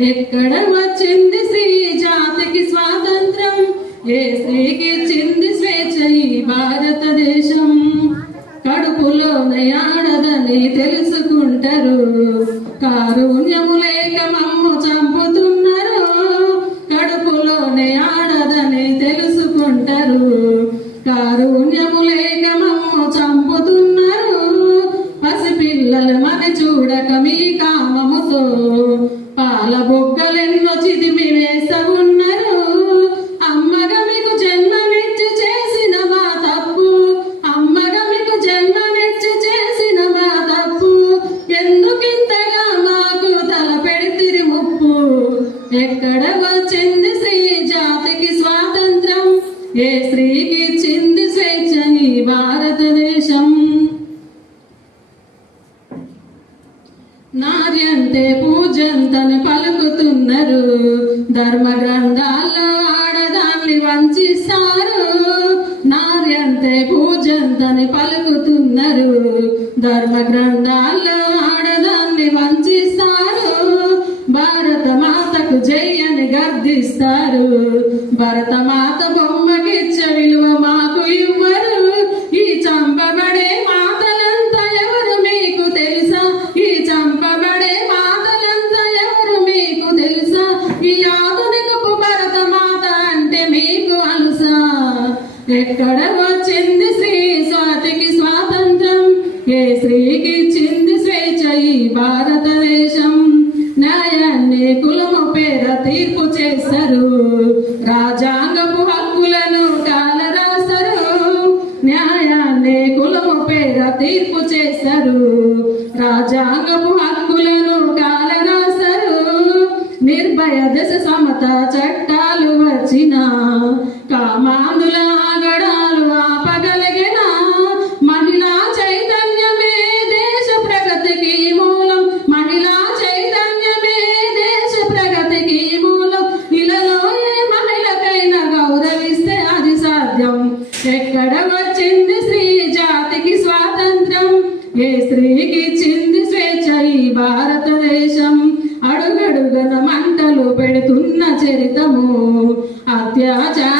ఎక్కడ వచ్చింది శ్రీ జాతికి స్వాతంత్రం? ఏ స్త్రీకి చింది స్వేచ్ఛ ఈ భారతదేశం? కడుపులోనే ఆడదని తెలుసుకుంటారు. కారుణ్యము లేక మమ్ము చంపుతున్నారు. కడుపులోనే ఆడదని తెలుసుకుంటారు. కారుణ్యము లేక మమ్ము చంపుతున్నారు. పసిపిల్లలు మన చూడక మీ కామముతో బొగ్గలెన్నో చిదిమి వేసవున్నారు అమ్మగా మీకు జన్మనిచ్చి చేసిన మా తప్పు. అమ్మగా మీకు జన్మనిచ్చి చేసిన మా తప్పు. ఎందుకింతగా మాకు తల పెడితిరి ముప్పు? ఎక్కడ వచ్చింది శ్రీ జాతికి స్వాతంత్రం? ఏ స్త్రీకి ఇచ్చింది స్వేచ్ఛ భారతదేశం? నారి అంటే పూజంతని ధర్మ గ్రంథాల్లో ఆడదాన్ని వంచిస్తారు. నార్యంతే పూజంతని పలుకుతున్నారు. ధర్మ గ్రంథాల్లో ఆడదాన్ని వంచిస్తారు. భారత మాతకు జై గర్దిస్తారు. భరత మాత బొమ్మకిచ్చ విలువ మాకు ఇవ్వరు. ఈ చంపబడే మాతలంతా ఎవరు మీకు తెలుసా? ఈ చంపబడే ఎక్కడ వచ్చింది శ్రీ స్వాతికి స్వాతంత్రం ఏ స్త్రీకి చింది స్వేచ్ఛ ఈ భారతదేశం. న్యాయాన్ని కులము పేర తీర్పు చేస్తారు రాజ్యాంగపు హక్కులను కాల రాస్తారు న్యాయాన్ని కులము పేర తీర్పు చేస్తారు రాజ్యాంగపు హక్కులను కాల రాస్తారు నిర్భయ దశ సమత చట్టాలు వచ్చిన కామా ఎక్కడ వచ్చింది స్త్రీ జాతికి స్వాతంత్రం. ఏ స్త్రీకి ఇచ్చింది స్వేచ్ఛ ఈ భారతదేశం? అడుగడుగన మంటలు పెడుతున్న చరితము. అత్యాచారం